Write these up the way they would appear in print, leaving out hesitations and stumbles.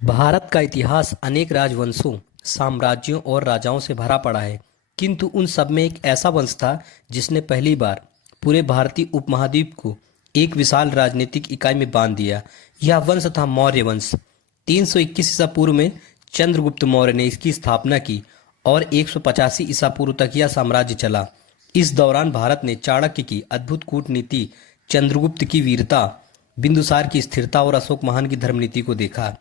भारत का इतिहास अनेक राजवंशों, साम्राज्यों और राजाओं से भरा पड़ा है, किंतु उन सब में एक ऐसा वंश था जिसने पहली बार पूरे भारतीय उपमहाद्वीप को एक विशाल राजनीतिक इकाई में बांध दिया। यह वंश था मौर्य वंश। 321 ईसा पूर्व में चंद्रगुप्त मौर्य ने इसकी स्थापना की और 185 ईसा पूर्व तक यह साम्राज्य चला। इस दौरान भारत ने चाणक्य की अद्भुत कूटनीति, चंद्रगुप्त की वीरता, बिंदुसार की स्थिरता और अशोक महान की धर्मनीति को देखा।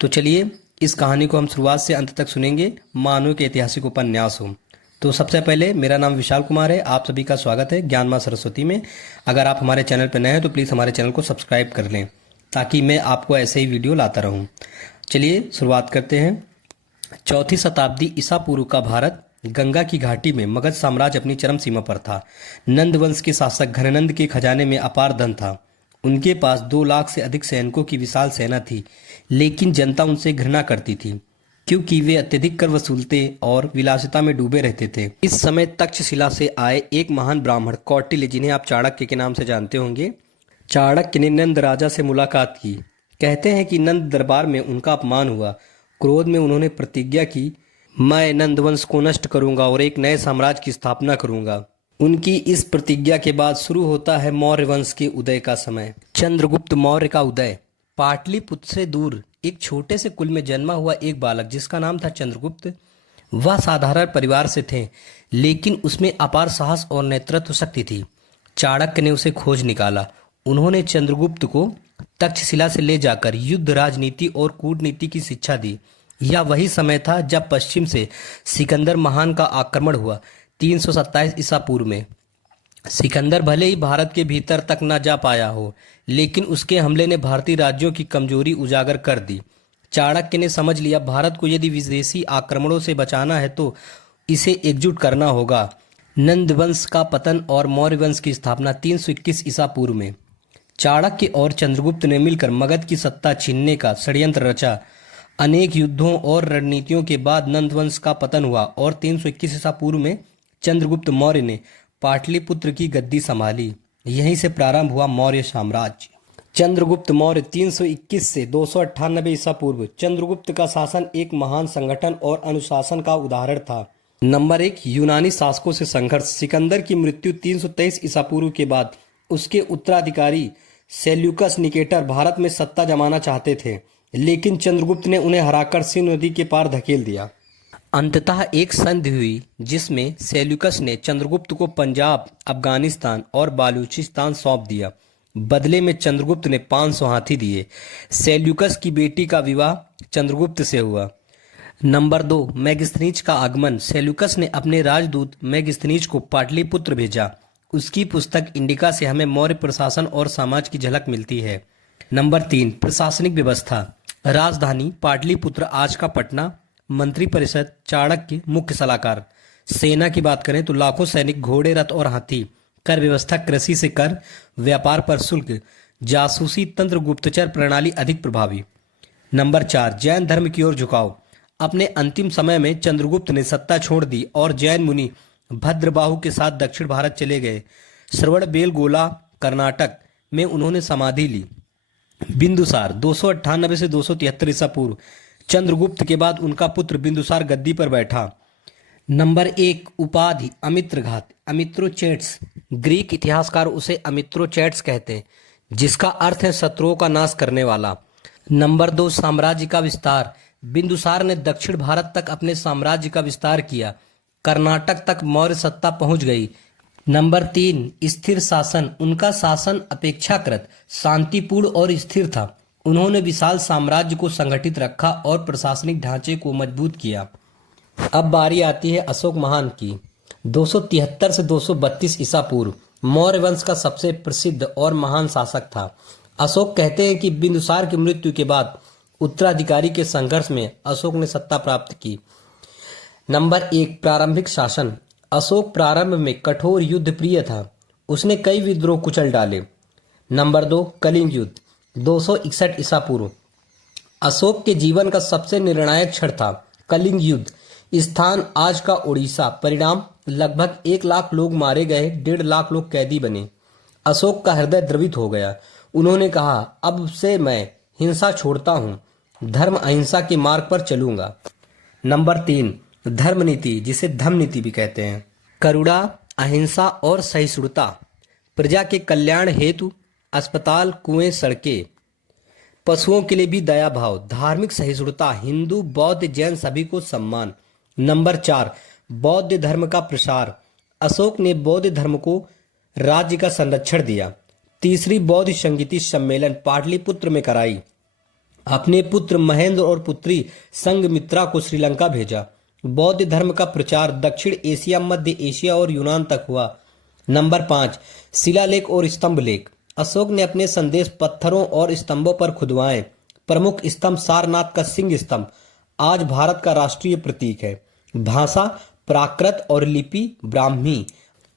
तो चलिए इस कहानी को हम शुरुआत से अंत तक सुनेंगे, मानव के ऐतिहासिक उपन्यास हो। तो सबसे पहले मेरा नाम विशाल कुमार है, आप सभी का स्वागत है ज्ञान मां सरस्वती में। अगर आप हमारे चैनल पर नए हैं तो प्लीज़ हमारे चैनल को सब्सक्राइब कर लें ताकि मैं आपको ऐसे ही वीडियो लाता रहूं। चलिए शुरुआत करते हैं। 4वीं शताब्दी ईसा पूर्व का भारत गंगा की घाटी में मगध साम्राज्य अपनी चरम सीमा पर था। नंद वंश के शासक घननंद के खजाने में अपार धन था। उनके पास 2 लाख से अधिक सैनिकों की विशाल सेना थी, लेकिन जनता उनसे घृणा करती थी क्योंकि वे अत्यधिक कर वसूलते और विलासिता में डूबे रहते थे। इस समय तक्षशिला से आए एक महान ब्राह्मण कौटिल्य, जिन्हें आप चाणक्य के नाम से जानते होंगे, चाणक्य ने नंद राजा से मुलाकात की। कहते हैं कि नंद दरबार में उनका अपमान हुआ। क्रोध में उन्होंने प्रतिज्ञा की, मैं नंद वंश को नष्ट करूंगा और एक नए साम्राज्य की स्थापना करूंगा। उनकी इस प्रतिज्ञा के बाद शुरू होता है मौर्य वंश के उदय का समय। चंद्रगुप्त मौर्य का उदय। पाटलिपुत्र से दूर एक छोटे से कुल में जन्मा हुआ एक बालक जिसका नाम था चंद्रगुप्त। वह साधारण परिवार से थे, लेकिन उसमें अपार साहस और नेतृत्व शक्ति थी। चाणक्य ने उसे खोज निकाला। उन्होंने चंद्रगुप्त को तक्षशिला से ले जाकर युद्ध, राजनीति और कूटनीति की शिक्षा दी। यह वही समय था जब पश्चिम से सिकंदर महान का आक्रमण हुआ। 327 ईसा पूर्व में सिकंदर भले ही भारत के भीतर तक न जा पाया हो, लेकिन उसके हमले ने भारतीय राज्यों की कमजोरी उजागर कर दी। चाणक्य ने समझ लिया, भारत को यदि विदेशी आक्रमणों से बचाना है तो इसे एकजुट करना होगा। नंद वंश का पतन और मौर्य वंश की स्थापना 321 ईसा पूर्व में। चाणक्य और चंद्रगुप्त ने मिलकर मगध की सत्ता छीनने का षड्यंत्र रचा। अनेक युद्धों और रणनीतियों के बाद नंद वंश का पतन हुआ और 321 ईसा पूर्व में चंद्रगुप्त मौर्य ने पाटलिपुत्र की गद्दी संभाली। यहीं से प्रारंभ हुआ मौर्य साम्राज्य। चंद्रगुप्त मौर्य 321 से 298 ईसा पूर्व। चंद्रगुप्त का शासन एक महान संगठन और अनुशासन का उदाहरण था। नंबर 1, यूनानी शासकों से संघर्ष। सिकंदर की मृत्यु 323 ईसा पूर्व के बाद उसके उत्तराधिकारी सेल्यूकस निकेटर भारत में सत्ता जमाना चाहते थे, लेकिन चंद्रगुप्त ने उन्हें हराकर सिंधु नदी के पार धकेल दिया। अंततः एक संधि हुई जिसमें सेल्यूकस ने चंद्रगुप्त को पंजाब, अफगानिस्तान और बालूचिस्तान सौंप दिया। बदले में चंद्रगुप्त ने 500 हाथी दिए। सेल्यूकस की बेटी का विवाह चंद्रगुप्त से हुआ। नंबर 2, मेगस्थनीज का आगमन। सेल्यूकस ने अपने राजदूत मेगस्थनीज को पाटलिपुत्र भेजा। उसकी पुस्तक इंडिका से हमें मौर्य प्रशासन और समाज की झलक मिलती है। नंबर 3, प्रशासनिक व्यवस्था। राजधानी पाटलिपुत्र, आज का पटना। मंत्रिपरिषद, चाणक्य मुख्य सलाहकार। सेना की बात करें तो लाखों सैनिक, घोड़े, रथ और हाथी। कर व्यवस्था, कृषि से कर, व्यापार पर शुल्क, जासूसी तंत्र, गुप्तचर प्रणाली अधिक प्रभावी। नंबर 4, जैन धर्म की ओर झुकाव। अपने अंतिम समय में चंद्रगुप्त ने सत्ता छोड़ दी और जैन मुनि भद्रबाहु के साथ दक्षिण भारत चले गए। श्रवणबेलगोला, कर्नाटक में उन्होंने समाधि ली। बिंदुसार 298 से 273 ईसा पूर्व। चंद्रगुप्त के बाद उनका पुत्र बिंदुसार गद्दी पर बैठा। नंबर 1, उपाधि अमित्रघात, अमित्रोचेट्स। ग्रीक इतिहासकार उसे अमित्रोचेट्स कहते हैं, जिसका अर्थ है शत्रुओं का नाश करने वाला। नंबर 2, साम्राज्य का विस्तार। बिंदुसार ने दक्षिण भारत तक अपने साम्राज्य का विस्तार किया। कर्नाटक तक मौर्य सत्ता पहुंच गई। नंबर 3, स्थिर शासन। उनका शासन अपेक्षाकृत शांतिपूर्ण और स्थिर था। उन्होंने विशाल साम्राज्य को संगठित रखा और प्रशासनिक ढांचे को मजबूत किया। अब बारी आती है अशोक महान की। 273 से 232 ईसा पूर्व मौर्य वंश का सबसे प्रसिद्ध और महान शासक था। अशोक कहते हैं कि बिंदुसार की मृत्यु के बाद उत्तराधिकारी के संघर्ष में अशोक ने सत्ता प्राप्त की। नंबर 1, प्रारंभिक शासन। अशोक प्रारंभ में कठोर युद्ध प्रिय था। उसने कई विद्रोह कुचल डाले। नंबर 2, कलिंग युद्ध 261 ईसा पूर्व। अशोक के जीवन का सबसे निर्णायक क्षण था कलिंग युद्ध। स्थान आज का उड़ीसा। परिणाम, लगभग 1 लाख लोग मारे गए, 1.5 लाख लोग कैदी बने। अशोक का हृदय द्रवित हो गया। उन्होंने कहा, अब से मैं हिंसा छोड़ता हूँ। धर्म अहिंसा के मार्ग पर चलूंगा। नंबर 3, धर्म नीति, जिसे धम्म नीति भी कहते हैं। करुणा, अहिंसा और सहिष्णुता, प्रजा के कल्याण हेतु अस्पताल, कुएं, सड़कें। पशुओं के लिए भी दया भाव, धार्मिक सहिष्णुता, हिंदू, बौद्ध, जैन सभी को सम्मान। नंबर 4, बौद्ध धर्म का प्रसार, अशोक ने बौद्ध धर्म को राज्य का संरक्षण दिया। तीसरी बौद्ध संगीति सम्मेलन पाटलिपुत्र में कराई। अपने पुत्र महेंद्र और पुत्री संघमित्रा को श्रीलंका भेजा। बौद्ध धर्म का प्रचार दक्षिण एशिया, मध्य एशिया और यूनान तक हुआ। नंबर 5, शिलालेख और स्तंभ लेख, अशोक ने अपने संदेश पत्थरों और स्तंभों पर खुदवाए। प्रमुख स्तंभ सारनाथ का सिंह स्तंभ आज भारत का राष्ट्रीय प्रतीक है। भाषा प्राकृत और लिपि ब्राह्मी।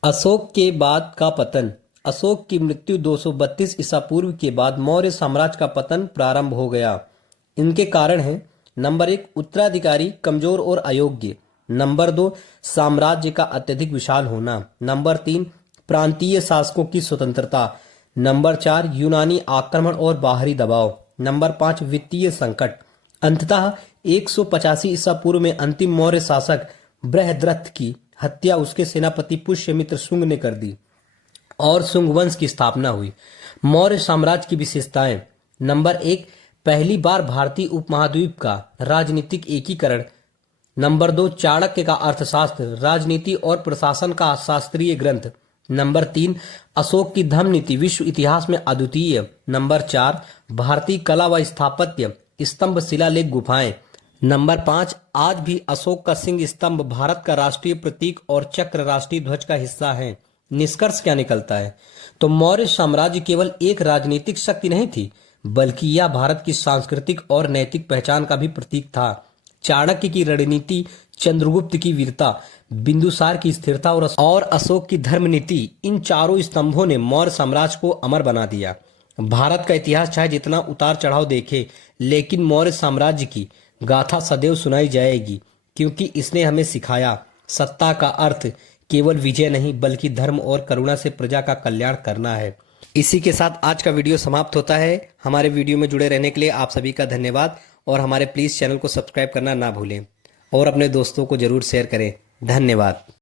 अशोक के बाद का पतन, अशोक की मृत्यु 232 ईसा पूर्व के बाद मौर्य साम्राज्य का पतन प्रारंभ हो गया। इनके कारण हैं: नंबर 1, उत्तराधिकारी कमजोर और अयोग्य। नंबर 2, साम्राज्य का अत्यधिक विशाल होना। नंबर 3, प्रांतीय शासकों की स्वतंत्रता। नंबर 4, यूनानी आक्रमण और बाहरी दबाव। नंबर 5, वित्तीय संकट। अंततः 185 ईसा पूर्व में अंतिम मौर्य शासक बृहद्रथ की हत्या उसके सेनापति पुष्यमित्र शुंग ने कर दी और शुंग वंश की स्थापना हुई। मौर्य साम्राज्य की विशेषताएं: नंबर 1, पहली बार भारतीय उपमहाद्वीप का राजनीतिक एकीकरण। नंबर 2, चाणक्य का अर्थशास्त्र, राजनीति और प्रशासन का शास्त्रीय ग्रंथ। नंबर 3, अशोक की धम्म नीति विश्व इतिहास में अद्वितीय। नंबर 4, भारतीय कला व स्थापत्य, स्तंभ, शिलालेख, गुफाएं। नंबर 5, आज भी अशोक का सिंह स्तंभ भारत का राष्ट्रीय प्रतीक और चक्र राष्ट्रीय ध्वज का हिस्सा है। निष्कर्ष क्या निकलता है? तो मौर्य साम्राज्य केवल एक राजनीतिक शक्ति नहीं थी, बल्कि यह भारत की सांस्कृतिक और नैतिक पहचान का भी प्रतीक था। चाणक्य की रणनीति, चंद्रगुप्त की वीरता, बिंदुसार की स्थिरता और अशोक की धर्म नीति, इन चारों स्तंभों ने मौर्य साम्राज्य को अमर बना दिया। भारत का इतिहास चाहे जितना उतार चढ़ाव देखे, लेकिन मौर्य साम्राज्य की गाथा सदैव सुनाई जाएगी, क्योंकि इसने हमें सिखाया सत्ता का अर्थ केवल विजय नहीं बल्कि धर्म और करुणा से प्रजा का कल्याण करना है। इसी के साथ आज का वीडियो समाप्त होता है। हमारे वीडियो में जुड़े रहने के लिए आप सभी का धन्यवाद और हमारे प्लीज़ चैनल को सब्सक्राइब करना ना भूलें और अपने दोस्तों को जरूर शेयर करें। धन्यवाद।